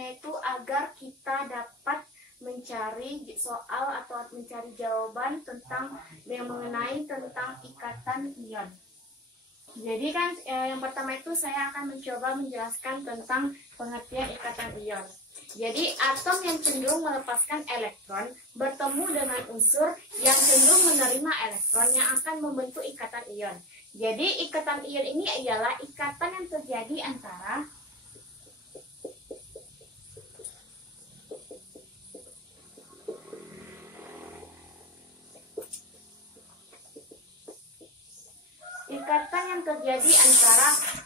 tujuannya itu agar kita dapat mencari soal atau mencari jawaban tentang yang mengenai tentang ikatan ion. Jadi kan yang pertama itu saya akan mencoba menjelaskan tentang pengertian ikatan ion. Jadi atom yang cenderung melepaskan elektron bertemu dengan unsur yang cenderung menerima elektron yang akan membentuk ikatan ion. Jadi ikatan ion ini ialah ikatan yang terjadi antara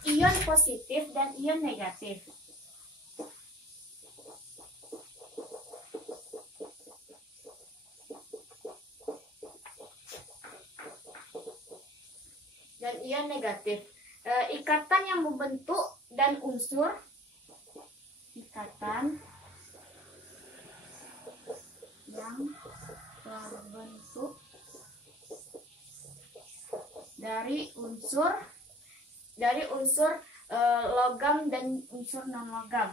ion positif dan ion negatif. Dan ion negatif. Ikatan yang membentuk dan unsur ikatan yang terbentuk dari unsur logam dan unsur non logam.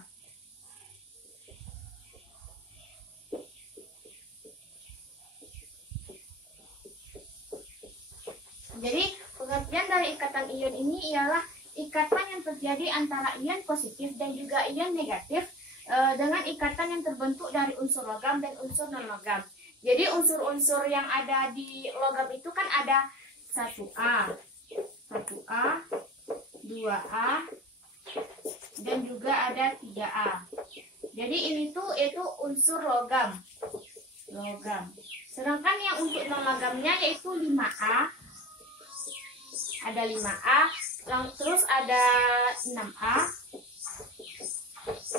Jadi pengertian dari ikatan ion ini ialah ikatan yang terjadi antara ion positif dan juga ion negatif dengan ikatan yang terbentuk dari unsur logam dan unsur non logam. Jadi unsur-unsur yang ada di logam itu kan ada 1A, 2A, dan juga ada 3A. Jadi ini tuh itu unsur logam. Sedangkan yang untuk non logamnya yaitu 5A. Ada 5A, terus ada 6A,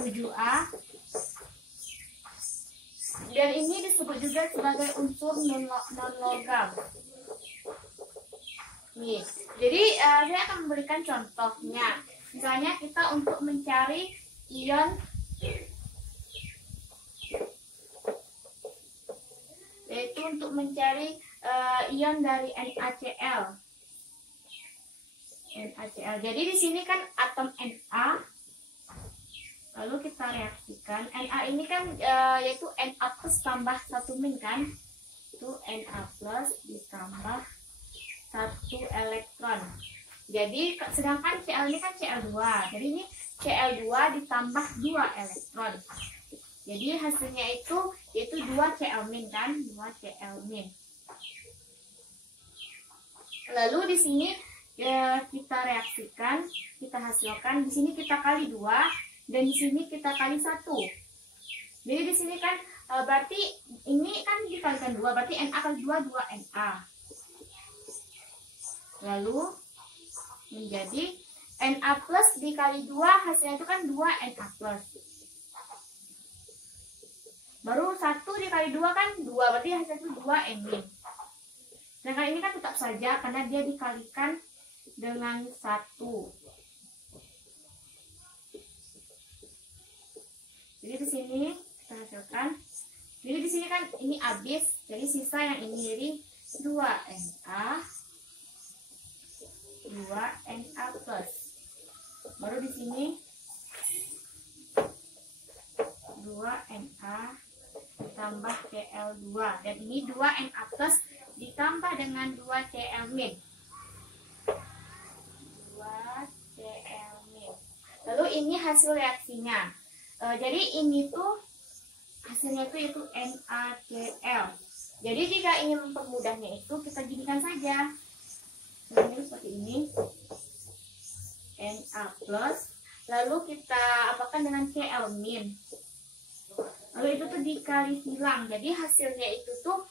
7A. Dan ini disebut juga sebagai unsur non logam. Nih, jadi saya akan memberikan contohnya. Misalnya kita untuk mencari ion, yaitu untuk mencari ion dari NaCl. Jadi di sini kan atom Na, lalu kita reaksikan. Na ini kan yaitu Na plus tambah 1 min kan, itu Na plus ditambah 1 elektron. Jadi sedangkan Cl ini kan Cl2. Jadi ini Cl2 ditambah 2 elektron. Jadi hasilnya itu yaitu 2 Cl min kan, 2 Cl min. Lalu di sini kita reaksikan, kita hasilkan. Di sini kita kali 2 dan di sini kita kali 1. Jadi di sini kan berarti ini kan dikalikan 2, berarti Na kali 2 2Na. Lalu menjadi Na plus dikali 2 hasilnya itu kan 2Na plus. Baru 1 dikali 2 kan 2, berarti hasilnya itu 2Na. Sedangkan ini kan tetap saja karena dia dikalikan dengan 1. Jadi di sini kita hasilkan. Jadi di sini kan ini habis, jadi sisa yang ini jadi 2Na, 2Na plus. Baru di sini 2Na ditambah Cl2 dan ini 2Na plus ditambah dengan 2 Cl min. 2 Cl min. Lalu ini hasil reaksinya. Jadi ini tuh hasilnya tuh itu NaCl. Jadi jika ingin mempermudahnya itu kita jadikan saja. Ini seperti ini. Na plus. Lalu kita apakan dengan Cl min. Lalu itu tuh dikali silang. Jadi hasilnya itu tuh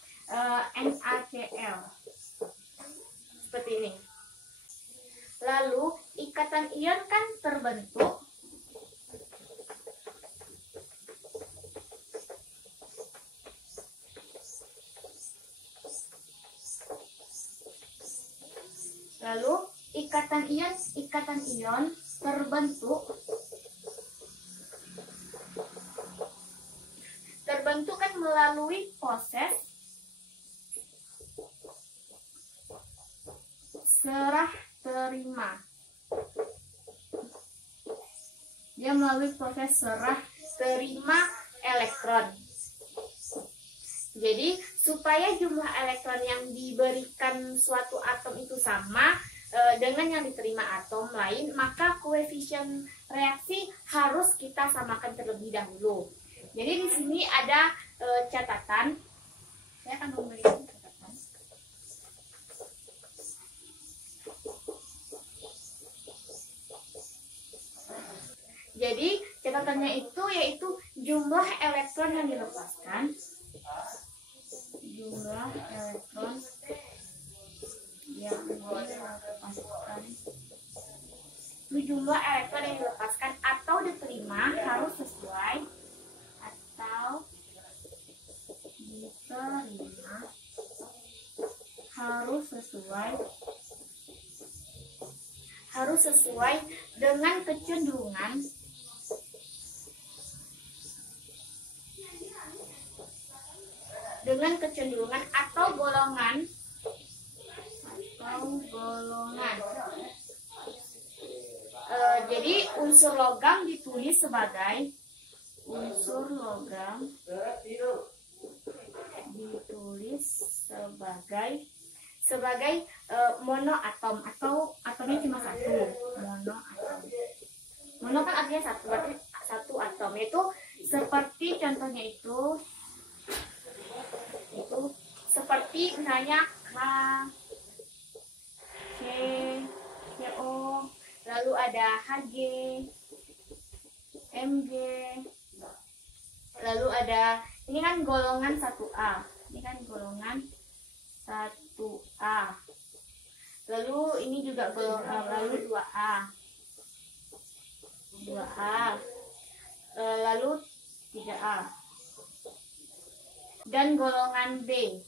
NaCl. Seperti ini. Lalu ikatan ion kan terbentuk ikatan ion terbentuk kan melalui proses serah terima. Dia melalui proses serah terima elektron. Jadi supaya jumlah elektron yang diberikan suatu atom itu sama dengan yang diterima atom lain, maka koefisien reaksi harus kita samakan terlebih dahulu. Jadi di sini ada catatan. Saya akan memberikan catatan. Jadi catatannya itu yaitu jumlah elektron yang dilepaskan. Jumlah elektron yang dilepaskan. Jumlah elektron yang dilepaskan atau diterima harus sesuai harus sesuai dengan kecenderungan atau golongan jadi unsur logam ditulis sebagai monoatom atau atomnya cuma satu. Mono kan artinya satu, berarti satu atom. Itu seperti contohnya itu seperti misalnya K, C, CO, lalu ada Hg, Mg, lalu ada ini kan golongan 1A. Ini kan golongan 1A. Lalu ini juga golongan lalu 2A. Lalu 3A. Dan golongan B.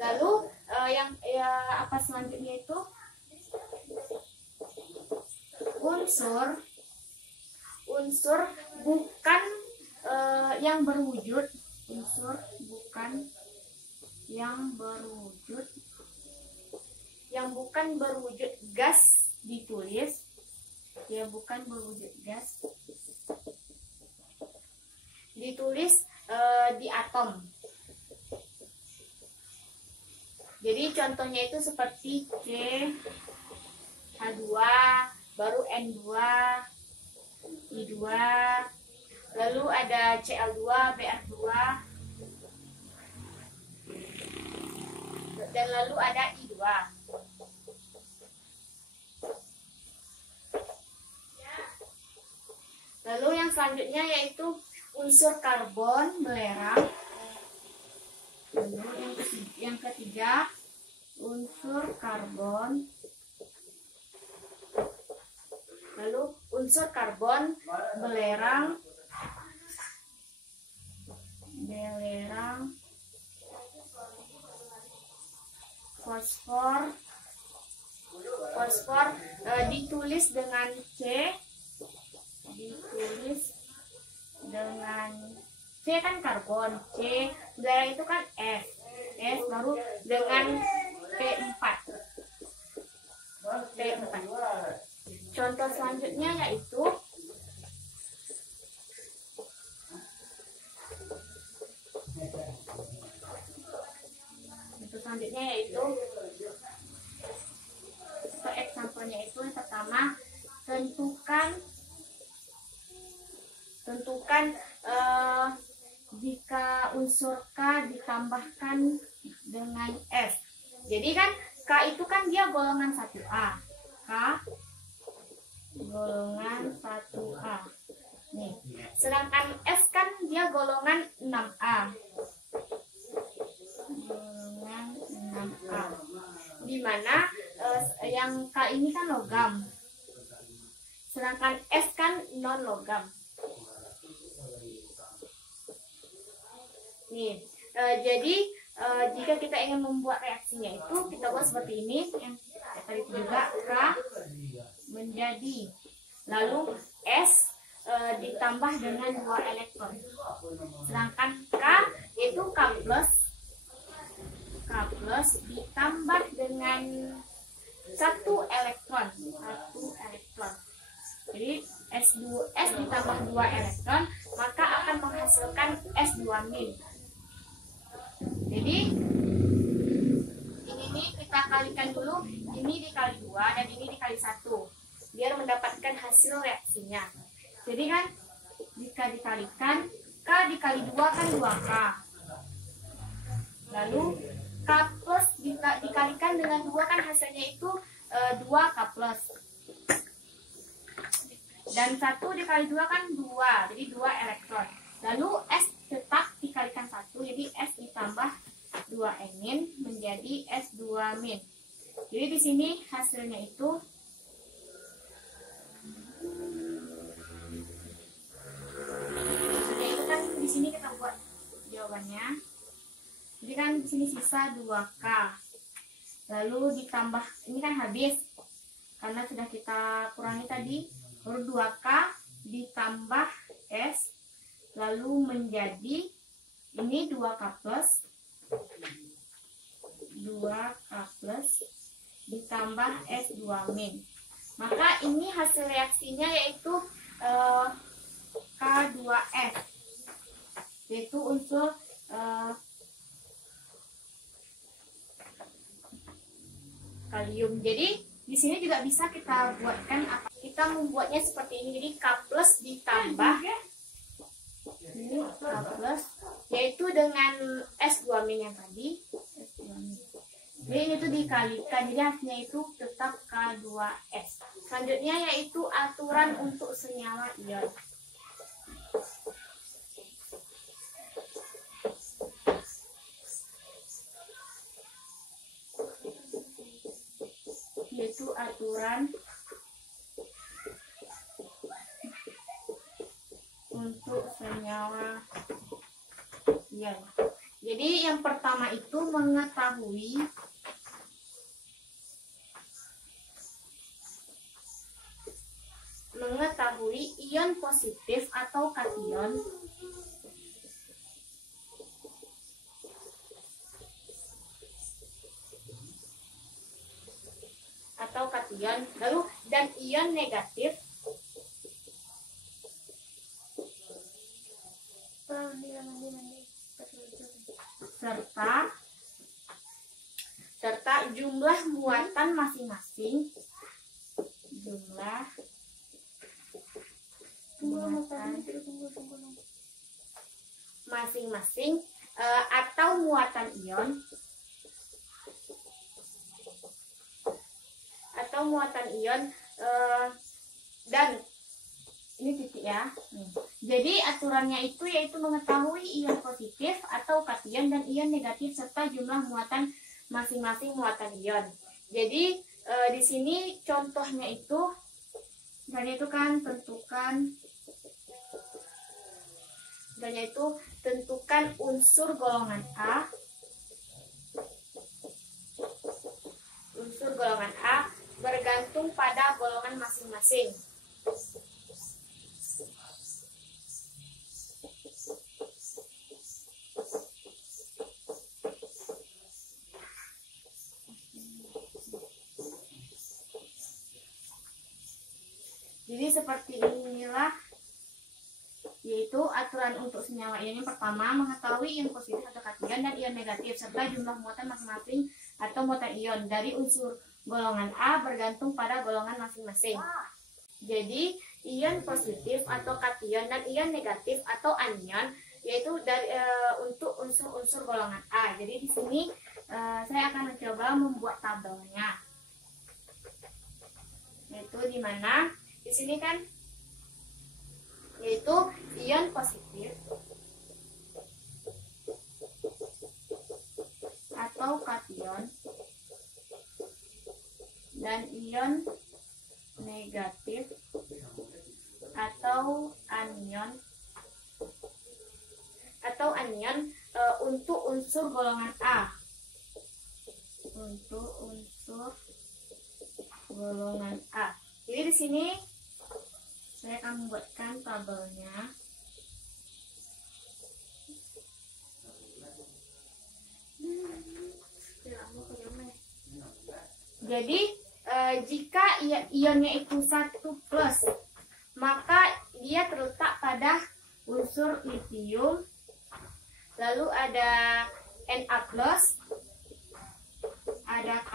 Lalu apa selanjutnya itu? Unsur bukan yang berwujud, yang bukan berwujud gas ditulis, ditulis di atom. Jadi contohnya itu seperti C, H2, baru N2, I2, lalu ada Cl2, Br2, dan lalu ada I2. Lalu yang selanjutnya yaitu unsur karbon belerang. Lalu yang ketiga unsur karbon. Lalu unsur karbon belerang, fosfor ditulis dengan C, kan karbon, C belerang itu kan S baru dengan P4. Contoh selanjutnya yaitu example-nya itu yang pertama, tentukan jika unsur K ditambahkan dengan S. Jadi kan K itu kan dia golongan 1A. K golongan 1A. Nih. Sedangkan S kan dia golongan 6A. Golongan 6A. Di mana yang K ini kan logam. Sedangkan S kan non logam. Nih, jadi jika kita ingin membuat reaksinya itu kita buat seperti ini, yang tadi juga K menjadi, lalu S ditambah dengan 2 elektron, sedangkan K yaitu K plus ditambah dengan 1 elektron, jadi Jadi S ditambah 2 elektron maka akan menghasilkan S2-. Jadi ini nih kita kalikan dulu, ini dikali 2 dan ini dikali 1 biar mendapatkan hasil reaksinya. Jadi kan jika dikalikan K dikali 2 kan 2K. Lalu K plus dikalikan dengan 2 kan hasilnya itu 2K plus. Dan 1 dikali 2 kan 2, jadi 2 elektron. Lalu S tetap dikalikan 1, jadi S ditambah 2-, menjadi S2-. Jadi di sini hasilnya itu kan di sini kita buat jawabannya. Jadi kan di sini sisa 2K. Lalu ditambah, ini kan habis karena sudah kita kurangi tadi. Lalu 2K ditambah S, lalu menjadi ini 2K plus 2K plus ditambah S2-. Maka ini hasil reaksinya yaitu K2S, yaitu unsur kalium. Jadi di sini juga bisa kita buatkan apa? Kita membuatnya seperti ini. Jadi K plus ditambah ini K plus, yaitu dengan S2- yang tadi. Jadi ini tuh dikalikan, jadi hasilnya itu tetap K2S. Selanjutnya yaitu aturan untuk senyawa ion. Yaitu aturan untuk senyawa ion. Jadi yang pertama itu mengetahui ion positif atau kation lalu dan ion negatif serta jumlah muatan masing-masing atau muatan ion dan ini titik ya. Jadi aturannya itu yaitu mengetahui ion positif atau kation dan ion negatif serta jumlah muatan masing-masing muatan ion. Jadi di sini contohnya itu kan tentukan unsur golongan A. Unsur golongan A bergantung pada golongan masing-masing. Jadi seperti inilah yaitu aturan untuk senyawa ion. Yang pertama, mengetahui ion positif atau kation dan ion negatif serta jumlah muatan masing-masing atau muatan ion dari unsur golongan A bergantung pada golongan masing-masing. Jadi ion positif atau kation dan ion negatif atau anion yaitu dari untuk unsur-unsur golongan A. Jadi di sini saya akan mencoba membuat tabelnya, yaitu di mana di sini kan yaitu ion positif atau kation dan ion negatif atau anion untuk unsur golongan A. Untuk unsur golongan A. Jadi di sini saya akan membuatkan tabelnya. Jadi jika ionnya itu 1 plus ia terletak pada unsur litium. Lalu ada Na+, ada K+,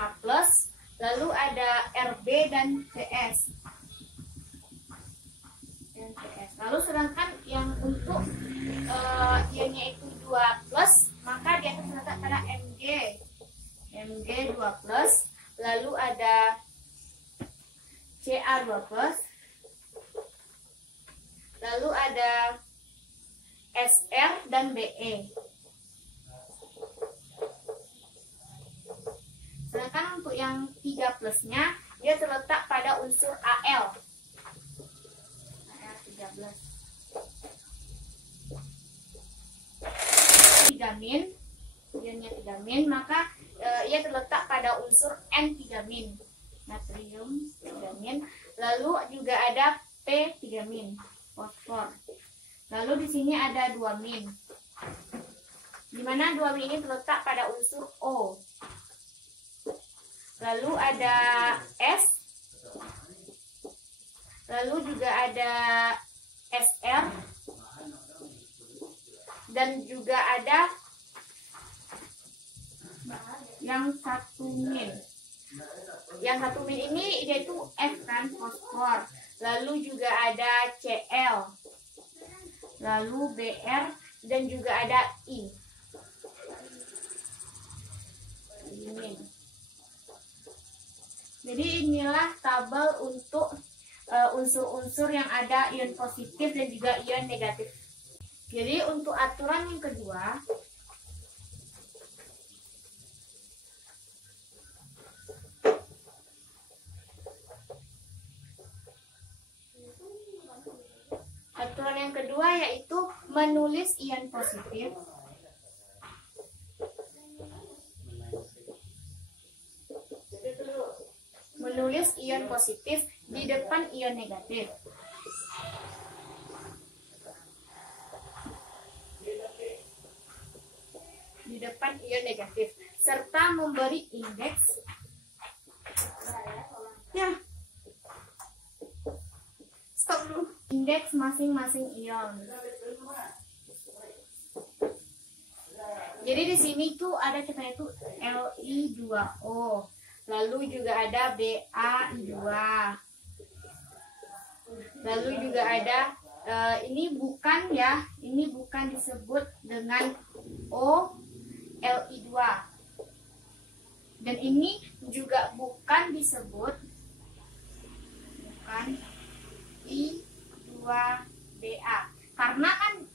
lalu ada Rb dan Cs. Lalu sedangkan yang untuk ionnya itu 2+, maka dia akan terletak pada Mg 2+, lalu ada Ca 2+, lalu ada Sr dan Be. Sedangkan untuk yang 3+-nya dia terletak pada unsur Al. 13. 3-, ionnya 3-, maka ia terletak pada unsur N3-, natrium 3-, lalu juga ada P3-, fosfor. Lalu di sini ada 2-, di mana 2- ini terletak pada unsur O. Lalu ada S, lalu juga ada Sr, dan juga ada yang 1-. Yang 1- ini yaitu F kan, fosfor. Lalu juga ada Cl, lalu Br, dan juga ada I. Jadi inilah tabel untuk unsur-unsur yang ada ion positif dan juga ion negatif. Jadi untuk aturan yang kedua, yaitu menulis ion positif di depan ion negatif. Serta memberi indeks indeks masing-masing ion. Jadi di sini tuh ada contohnya tuh Li2O, lalu juga ada Ba2, lalu juga ada ini bukan disebut dengan O Li2, dan ini juga bukan disebut I2Ba, karena kan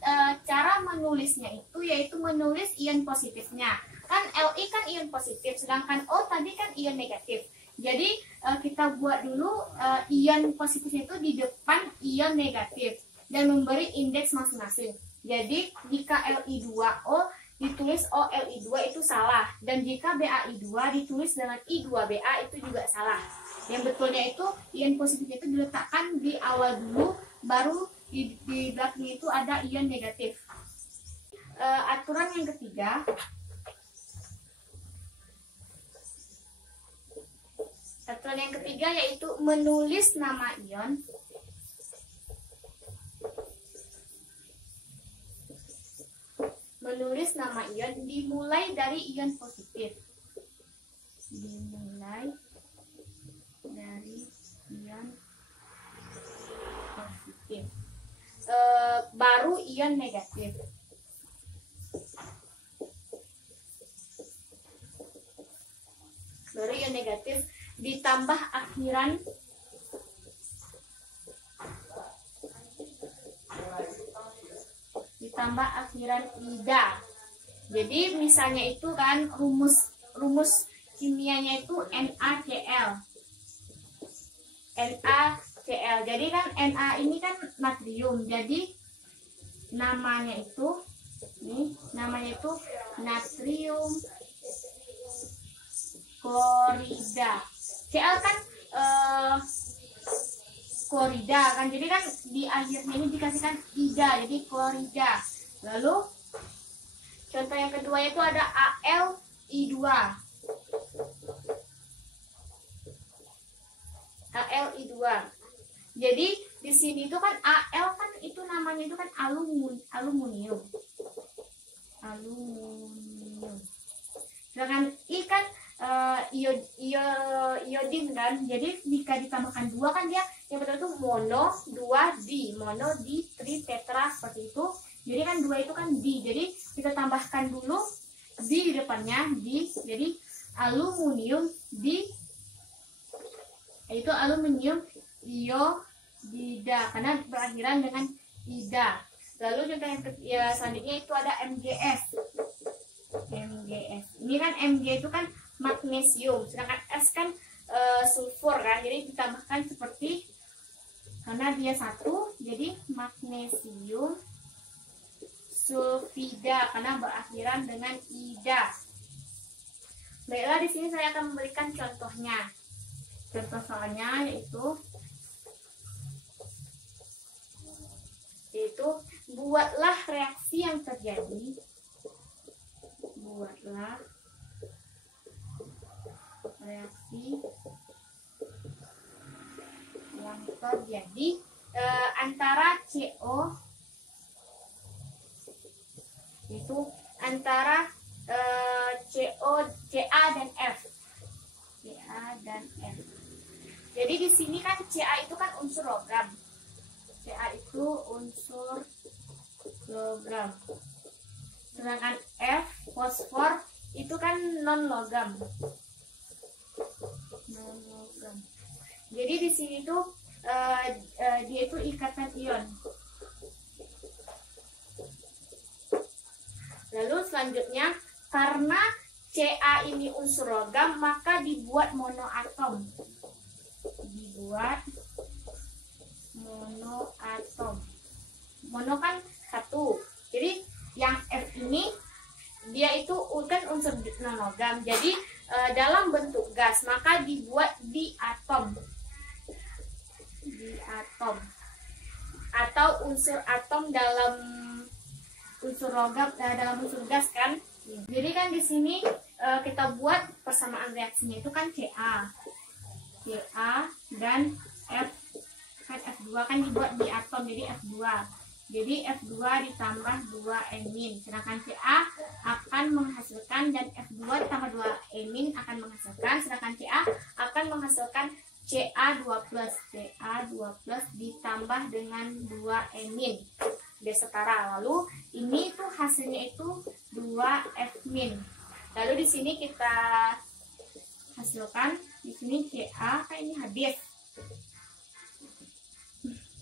cara menulisnya itu yaitu menulis ion positifnya. Kan Li kan ion positif, sedangkan O tadi kan ion negatif. Jadi kita buat dulu ion positifnya itu di depan ion negatif dan memberi indeks masing-masing. Jadi jika Li2O ditulis OLi2 itu salah, dan jika Bai2 ditulis dengan I2Ba itu juga salah. Yang betulnya itu ion positifnya itu diletakkan di awal dulu, baru di belakangnya itu ada ion negatif. Aturan yang ketiga, yaitu menulis nama ion dimulai dari ion positif. Baru ion negatif. Ditambah akhiran ida. Jadi misalnya itu kan rumus kimianya itu NaCl. Jadi kan Na ini kan natrium. Jadi namanya itu natrium klorida. Cl kan klorida kan. Jadi kan di akhirnya ini dikasihkan ida, jadi klorida. Lalu contoh yang kedua itu ada AlI2. Jadi di sini itu kan Al kan itu namanya itu kan aluminium. Sedangkan I kan iodin kan. Jadi jika ditambahkan 2 kan dia yang betul itu mono, 2 di. Mono, di, tri, tetra seperti itu. Jadi kan 2 itu kan di. Jadi kita tambahkan dulu di depannya, di. Jadi aluminium di, yaitu aluminium iodida karena berakhiran dengan ida. Lalu contoh yang selanjutnya itu ada MgS. Ini kan Mg itu kan magnesium, sedangkan S kan sulfur kan. Jadi ditambahkan seperti, karena dia satu, jadi magnesium sulfida karena berakhiran dengan ida. Baiklah, di sini saya akan memberikan contohnya. Contoh soalnya yaitu buatlah reaksi yang terjadi. Buatlah reaksi yang terjadi antara CO, itu antara Ca dan F. Jadi di sini kan Ca itu kan unsur logam. Ca itu unsur logam. Sedangkan F, fosfor, itu kan non logam. Jadi di sini tuh dia itu ikatan ion. Lalu selanjutnya, karena Ca ini unsur logam, maka dibuat monoatom. Mono kan satu. Jadi yang F ini dia itu kan unsur non logam. Jadi dalam bentuk gas, maka dibuat diatom. Atau unsur atom dalam unsur logam, dalam unsur gas kan. Jadi kan di sini kita buat persamaan reaksinya itu kan Ca dan F, kan F2 kan dibuat di atom, jadi F2. Jadi F2 ditambah 2-emin, sedangkan Ca akan menghasilkan, dan F2 ditambah 2-emin akan menghasilkan, sedangkan Ca akan menghasilkan Ca2+. Ca2+ ditambah dengan 2-emin, dia setara. Lalu ini tuh hasilnya itu 2F-. Lalu di sini kita hasilkan, di sini Ca kayak ini habis.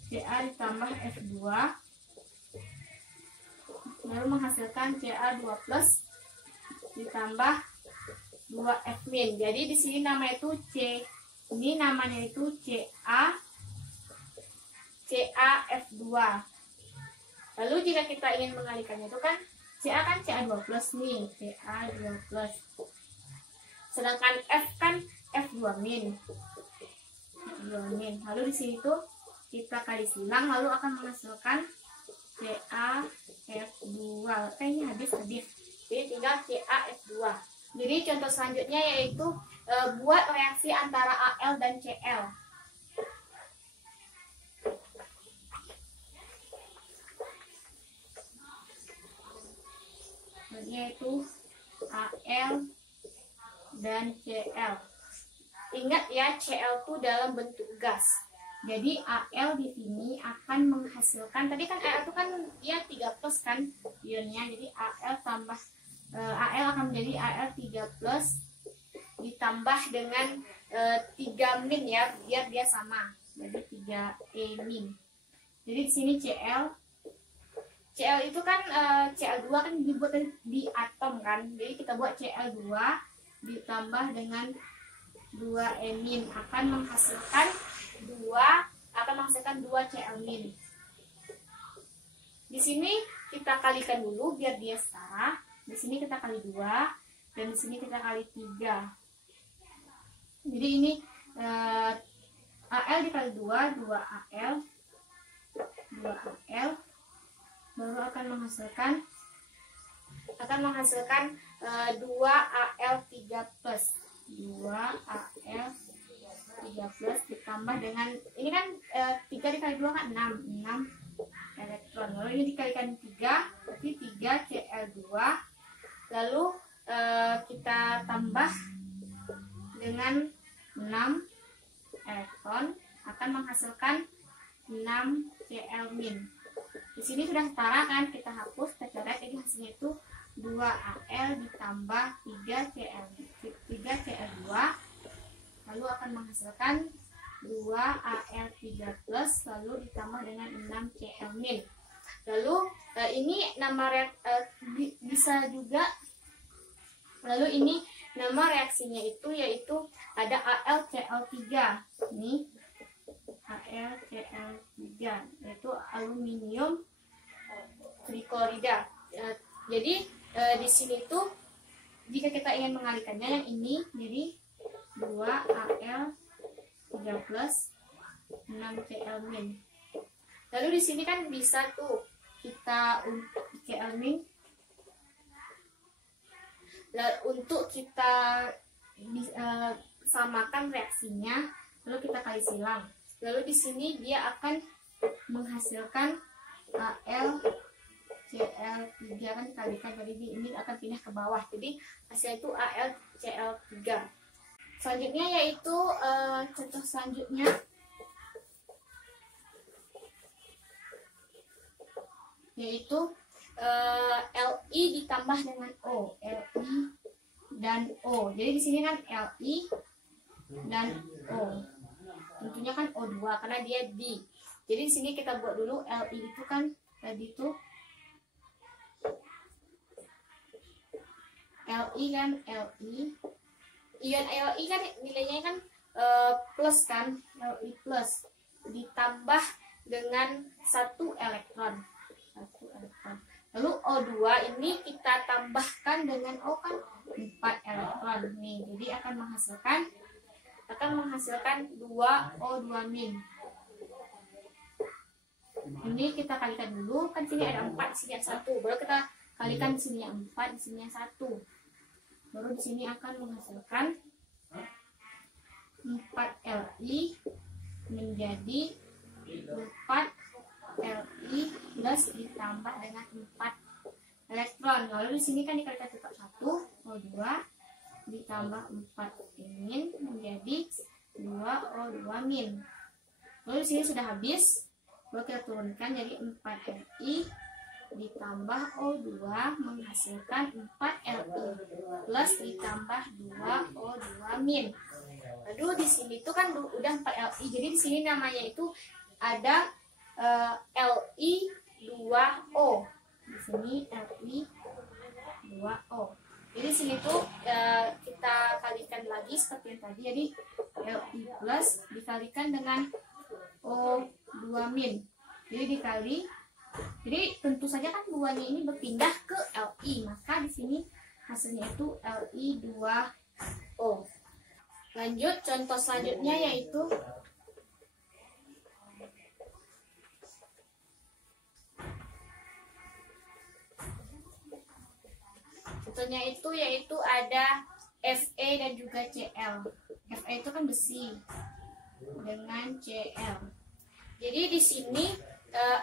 Ca ditambah F2 lalu menghasilkan Ca2+ ditambah 2F-. Jadi di sini nama itu ini namanya itu CaF2. Lalu jika kita ingin mengalikannya itu kan Ca kan Ca2+ nih, Ca2+. Sedangkan F kan F2-. Lalu di sini tuh kita kali silang, lalu akan menghasilkan CaF2. Kayaknya habis. Jadi tinggal CaF2. Jadi contoh selanjutnya yaitu buat reaksi antara Al dan Cl. Yaitu Al dan Cl. Ingat ya, Cl itu dalam bentuk gas. Jadi Al di sini akan menghasilkan, tadi kan Al itu kan dia 3+ kan ionnya. Jadi Al akan menjadi Al3+ ditambah dengan 3- ya, biar dia sama. Jadi 3E-. Jadi di sini Cl itu kan Cl2 kan dibuat di atom kan. Jadi kita buat Cl2 ditambah dengan 2E- akan menghasilkan 2 Cl-. Di sini kita kalikan dulu biar dia setara. Di sini kita kali 2 dan di sini kita kali 3. Jadi ini Al dikali 2 2Al baru akan menghasilkan 2Al3+. 2Al3+ ditambah dengan ini kan 3 dikali 2 kan 6 elektron. Lalu ini dikalikan 3, berarti 3 Cl2. Lalu kita tambah dengan 6 elektron akan menghasilkan 6 Cl-. Di sini sudah setara kan, kita hapus, kita coret, jadi hasilnya itu 2Al ditambah 3Cl2, lalu akan menghasilkan 2Al3+, lalu ditambah dengan 6Cl-. Lalu ini nama bisa juga, lalu ini nama reaksinya itu yaitu ada AlCl3. Ini AlCl3 yaitu aluminium triklorida. Jadi di sini tuh jika kita ingin mengalihkannya yang ini, jadi 2Al3 plus 6Cl-. Lalu di sini kan bisa tuh kita Cl- untuk kita samakan reaksinya, lalu kita kali silang. Lalu di sini dia akan menghasilkan AlCl3 kan dikalikan, jadi ini akan pindah ke bawah. Jadi hasilnya itu AlCl3. Selanjutnya yaitu contoh selanjutnya yaitu Li ditambah dengan O, Li dan O. Jadi di sini kan Li dan O. Tentunya kan O2 karena dia di. Jadi di sini kita buat dulu Li itu kan tadi itu Li kan Li. Ion Li kan nilainya kan plus kan, Li plus ditambah dengan 1 elektron. Lalu O2 ini kita tambahkan dengan O kan 4 elektron nih. Jadi akan menghasilkan 2O2-. Ini kita kalikan dulu, kan sini ada 4, sini ada 1. Baru kita kalikan di sini 4, di sini 1. Baru di sini akan menghasilkan 4Li menjadi 4Li plus ditambah dengan 4 elektron. Lalu di sini kan dikalikan tetap 1, O2 ditambah 4 ini menjadi 2O2-. Lalu di sini sudah habis. Lalu kita turunkan jadi 4Li ditambah O2 menghasilkan 4Li plus ditambah 2O2-. Lalu di sini tuh kan udah 4Li. Jadi di sini namanya itu ada Li2O. Di sini Li2O. Jadi sini tuh kita kalikan lagi seperti yang tadi. Jadi Li plus dikalikan dengan O2-. Jadi dikali. Jadi tentu saja kan 2-nya ini berpindah ke Li. Maka di sini hasilnya itu Li2O. Lanjut contoh selanjutnya yaitu contohnya itu yaitu ada Fe dan juga Cl. Fe itu kan besi dengan Cl. Jadi di sini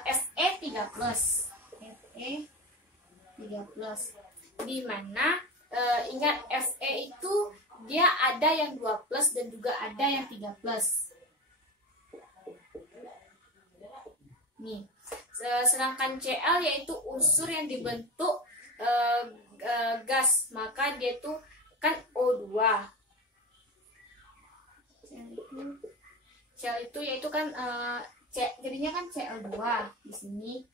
Fe3+. Fe3+. Di mana ingat Fe itu dia ada yang 2+ dan juga ada yang 3+. Nih. Sedangkan Cl yaitu unsur yang dibentuk gas, maka dia itu kan O2. Cl itu yaitu kan jadinya kan Cl2 di sini.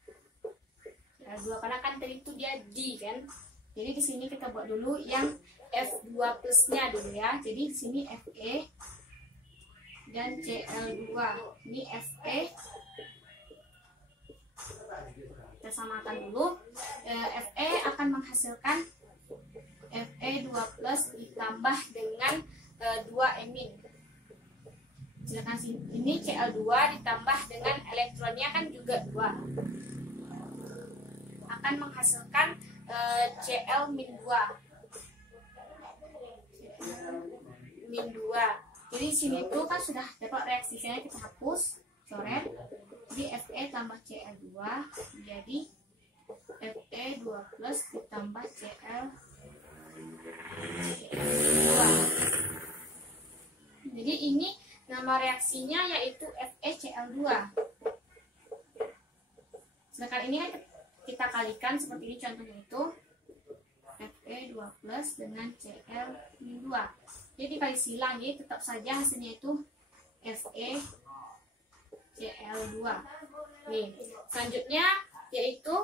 Cl2 karena kan tadi itu dia di kan. Jadi di sini kita buat dulu yang F2 plusnya dulu ya. Jadi di sini Fe dan Cl2. Ini Fe. Kita samakan dulu. Fe akan menghasilkan Fe2 plus ditambah dengan 2-. Sedangkan ini Cl2 ditambah dengan elektronnya kan juga 2. Akan menghasilkan Cl-2. -2. Jadi sini tuh kan sudah dapat reaksinya, kita hapus, coret. Jadi Fe tambah Cl Cl2 menjadi Fe2 plus ditambah Cl2. Jadi ini nama reaksinya yaitu FeCl2. Sedangkan ini kan kita kalikan seperti ini, contohnya itu Fe2 plus dengan Cl2. Jadi dikali silang, jadi tetap saja hasilnya itu FeCl2. Nih, selanjutnya yaitu,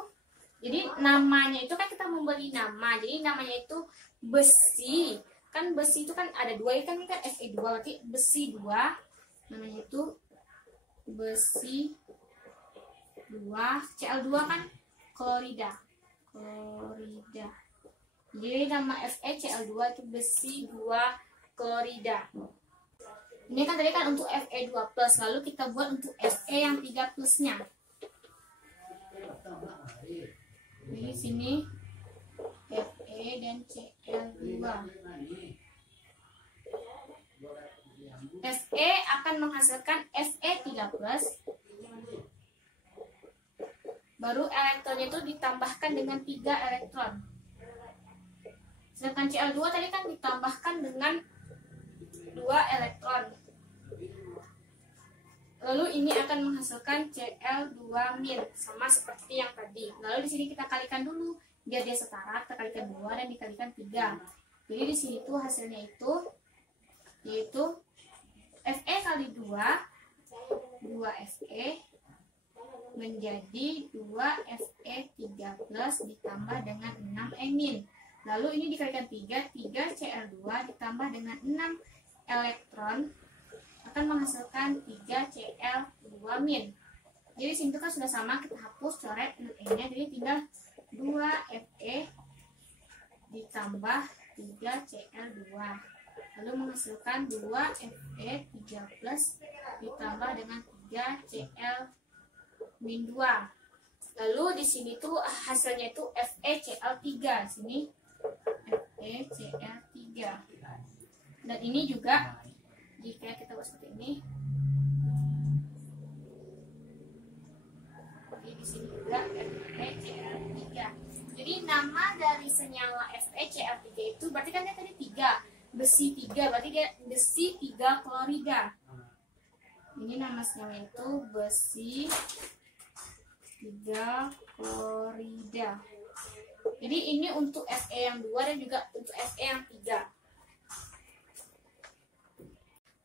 jadi namanya itu kan kita memberi nama, jadi namanya itu besi. Kan besi itu kan ada dua, kan ini kan Fe2, berarti besi 2, namanya itu besi 2. Cl2 kan klorida. Jadi nama FeCl2 itu besi 2 klorida. Ini kan tadi kan untuk Fe2 plus, lalu kita buat untuk Fe yang 3 plusnya. Jadi sini Fe dan Cl2. Fe akan menghasilkan Fe3 plus. Baru elektronnya itu ditambahkan dengan 3 elektron. Sedangkan Cl2 tadi kan ditambahkan dengan 2 elektron. Lalu ini akan menghasilkan Cl2 min, sama seperti yang tadi. Lalu di sini kita kalikan dulu biar dia setara, kita kalikan 2 dan dikalikan 3. Jadi di sini tuh hasilnya itu yaitu Fe kali 2 Fe menjadi 2 Fe3 plus ditambah dengan 6 E min. Lalu ini dikalikan 3 Cl2 ditambah dengan 6 elektron akan menghasilkan 3 Cl2 min. Jadi sini kan sudah sama, kita hapus coret E-nya, jadi tinggal 2 Fe ditambah 3 Cl2. Lalu menghasilkan 2 Fe3 plus ditambah dengan 3 Cl-2. Lalu di sini tuh hasilnya itu FeCl3. Sini FeCl3. Dan ini juga jika kita buat seperti ini. Oke, di sini juga FeCl3. Jadi nama dari senyawa FeCl3 itu berarti kan dia tadi 3, besi 3, berarti dia besi 3 klorida. Ini nama senyawa itu besi 3 klorida. Jadi ini untuk Fe yang 2 dan juga untuk Fe yang 3.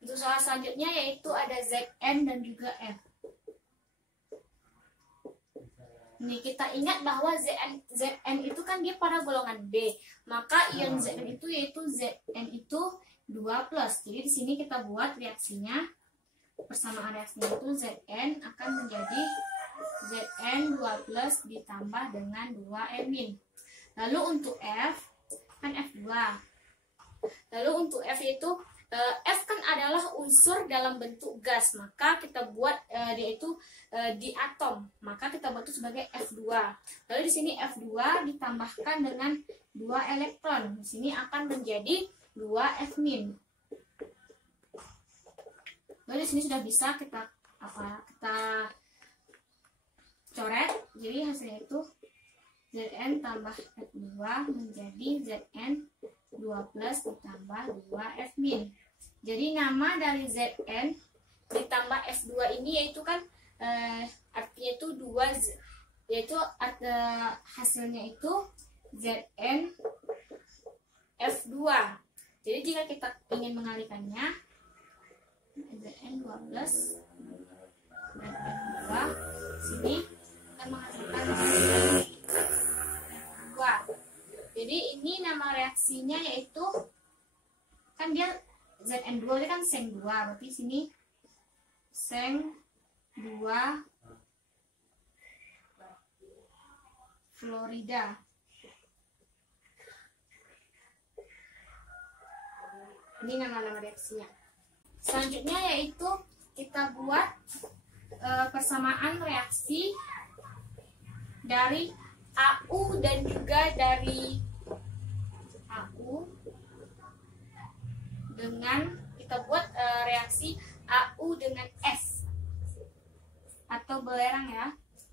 Untuk soal selanjutnya yaitu ada Zn dan juga F. Nih kita ingat bahwa Zn itu kan dia pada golongan B. Maka ion Zn itu yaitu Zn itu 2 plus. Jadi di sini kita buat reaksinya. Persamaan reaksinya itu Zn akan menjadi Zn 2 plus ditambah dengan 2 E min. Lalu untuk F kan F2. Lalu untuk F itu F kan adalah unsur dalam bentuk gas, maka kita buat dia itu di atom, maka kita buat itu sebagai F2. Lalu di sini F2 ditambahkan dengan 2 elektron, di sini akan menjadi 2 F min. Lalu di sini sudah bisa kita coret, jadi hasilnya itu Zn tambah F2 menjadi Zn 2 plus ditambah 2 F min. Jadi nama dari Zn ditambah F2 ini yaitu kan artinya itu 2, yaitu hasilnya itu Zn F2. Jadi jika kita ingin mengalikannya, Zn 2 plus dan F2 sini akan menghasilkan F2. Jadi ini nama reaksinya yaitu kan dia Zn2 ini kan seng 2, berarti sini seng 2 fluorida. Ini nama-nama reaksinya. Selanjutnya yaitu kita buat persamaan reaksi dari AU dan juga dari AU dengan kita buat reaksi AU dengan S atau belerang ya.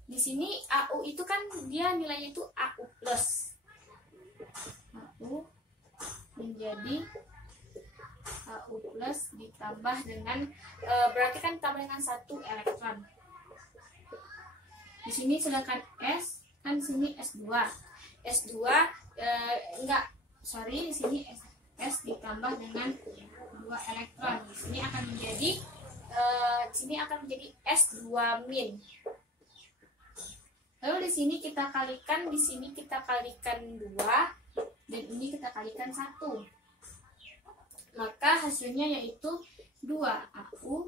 Di sini AU itu kan dia nilainya itu AU plus. AU menjadi AU plus ditambah dengan berarti kan tambah dengan 1 elektron. Di sini sedangkan S kan di sini S2. S2 di sini S ditambah dengan 2 elektron. Di sini akan menjadi S2 min. Lalu di sini kita kalikan 2 dan ini kita kalikan 1. Maka hasilnya yaitu 2AU.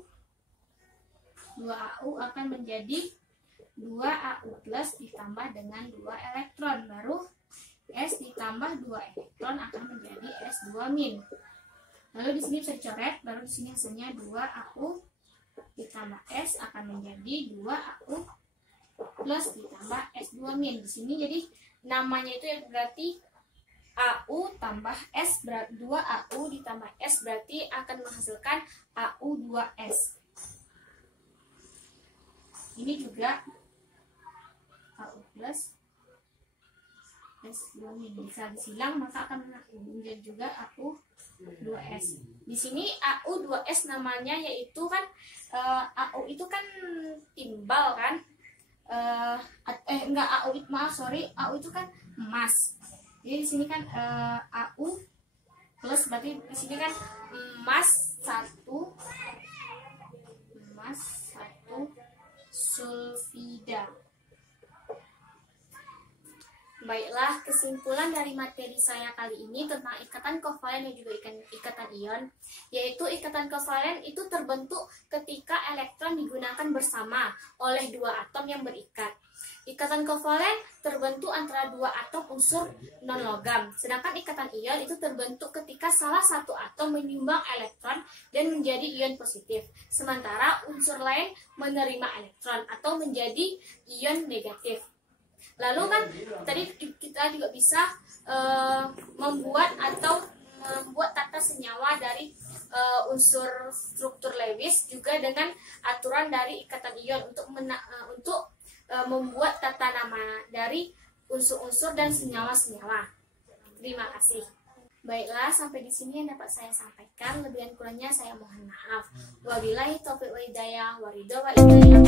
2AU akan menjadi 2AU plus ditambah dengan 2 elektron. Baru S ditambah 2 elektron akan menjadi S2 min. Lalu di sini bisa dicoret, baru di sini hasilnya 2AU ditambah S akan menjadi 2AU plus ditambah S2 min. Di sini jadi namanya itu berarti AU tambah S, 2AU ditambah S berarti akan menghasilkan AU2S. Ini juga AU plus S2 min. Bisa disilang maka akan menjadi juga AU2S. Di sini AU2S namanya yaitu kan AU itu kan timbal kan. AU itu kan emas. Jadi di sini kan AU plus berarti di sini kan emas 1 sulfida. Baiklah, kesimpulan dari materi saya kali ini tentang ikatan kovalen dan juga ikatan ion, yaitu ikatan kovalen itu terbentuk ketika elektron digunakan bersama oleh 2 atom yang berikat. Ikatan kovalen terbentuk antara 2 atom unsur non-logam, sedangkan ikatan ion itu terbentuk ketika salah satu atom menyumbang elektron dan menjadi ion positif, sementara unsur lain menerima elektron atau menjadi ion negatif. Lalu kan tadi kita juga bisa membuat tata senyawa dari unsur struktur Lewis juga dengan aturan dari ikatan ion untuk membuat tata nama dari unsur-unsur dan senyawa-senyawa. Terima kasih. Baiklah, sampai di sini yang dapat saya sampaikan. Lebih kurangnya saya mohon maaf. Wabillahi taufiq wal hidayah. Waridho wa hidayah.